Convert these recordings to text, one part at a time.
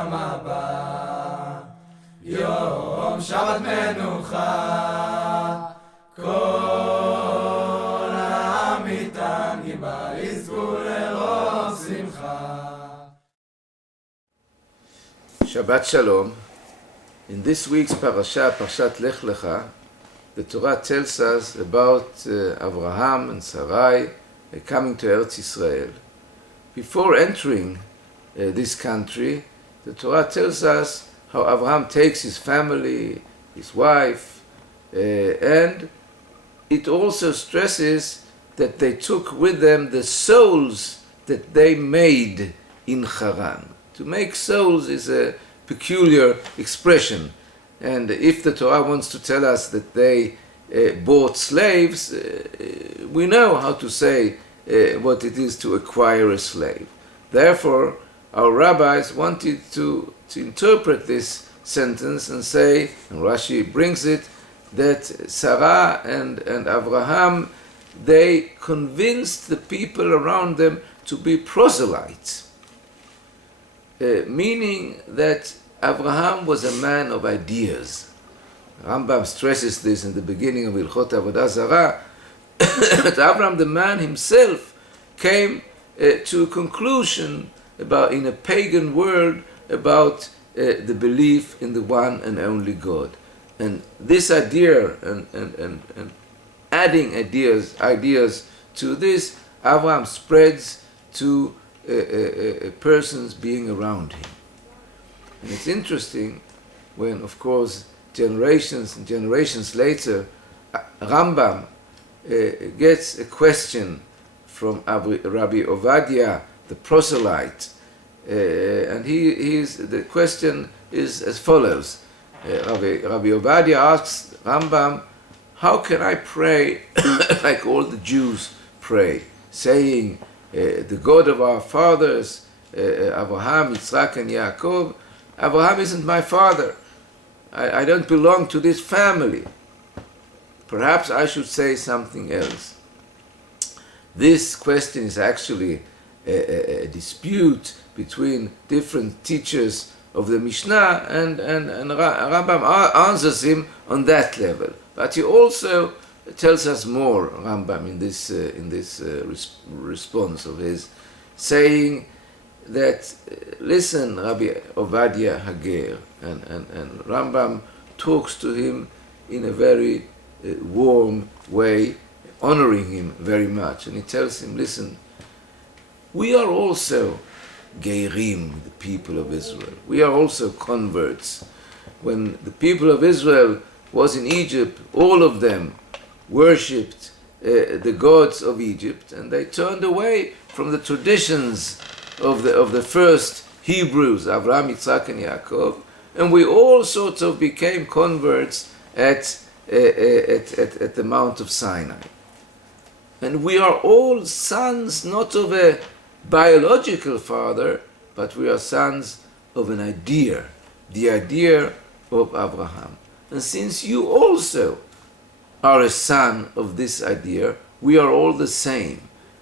לעולם הבא. יום שבת מנוחה, כל העם איתן גיבה, יזכו לרוב שמחה. Shabbat Shalom. In this week's Parashat Lech-Lecha, the Torah tells us about Abraham and Sarai coming to Eretz Israel. Before entering this country, the Torah tells us how Abraham takes his family, his wife, and it also stresses that they took with them the souls that they made in Haran. To make souls is a peculiar expression, and if the Torah wants to tell us that they bought slaves, we know how to say what it is to acquire a slave. Therefore, our rabbis wanted to interpret this sentence and say, and Rashi brings it, that Sarah and Abraham, they convinced the people around them to be proselytes, meaning that Abraham was a man of ideas. Rambam stresses this in the beginning of Ilchot Avodah Zarah, that Abraham, the man himself, came to a conclusion about, in a pagan world, about the belief in the one and only God. And this idea and adding ideas to this, Abraham spreads to persons being around him. And it's interesting when, of course, generations and generations later, Rambam gets a question from Rabbi Ovadia, the proselyte, and the question is as follows. Rabbi Ovadia asks Rambam, how can I pray like all the Jews pray, saying, the God of our fathers, Abraham, Yitzhak, and Yaakov? Abraham isn't my father. I don't belong to this family. Perhaps I should say something else. This question is actually a dispute between different teachers of the Mishnah, and Rambam answers him on that level. But he also tells us more, Rambam, in this response of his, saying that, listen, Rabbi Ovadia Hager, and Rambam talks to him in a very warm way, honoring him very much. And he tells him, listen, we are also Geirim, the people of Israel. We are also converts. When the people of Israel was in Egypt, all of them worshipped the gods of Egypt, and they turned away from the traditions of the first Hebrews, Abraham, Yitzhak, and Yaakov, and we all sort of became converts at the Mount of Sinai. And we are all sons not of a biological father, but we are sons of an idea, the idea of Abraham. And since you also are a son of this idea, we are all the same.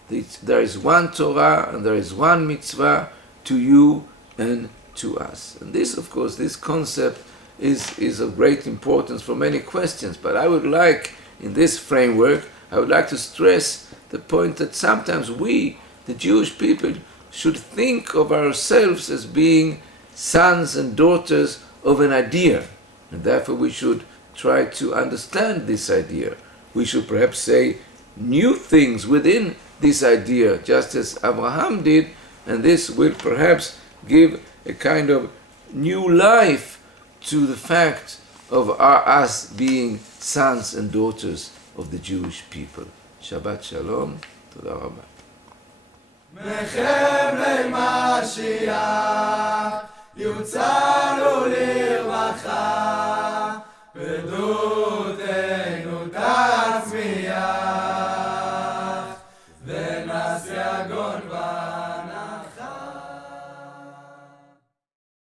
There is one Torah and there is one mitzvah to you and to us. And this, of course, this concept is of great importance for many questions. But I would like, in this framework, I would like to stress the point that sometimes we, the Jewish people, should think of ourselves as being sons and daughters of an idea. And therefore we should try to understand this idea. We should perhaps say new things within this idea, just as Abraham did, and this will perhaps give a kind of new life to the fact of us being sons and daughters of the Jewish people. Shabbat Shalom. Toda Rabba. מחבלי משיח יוצאנו לרווחה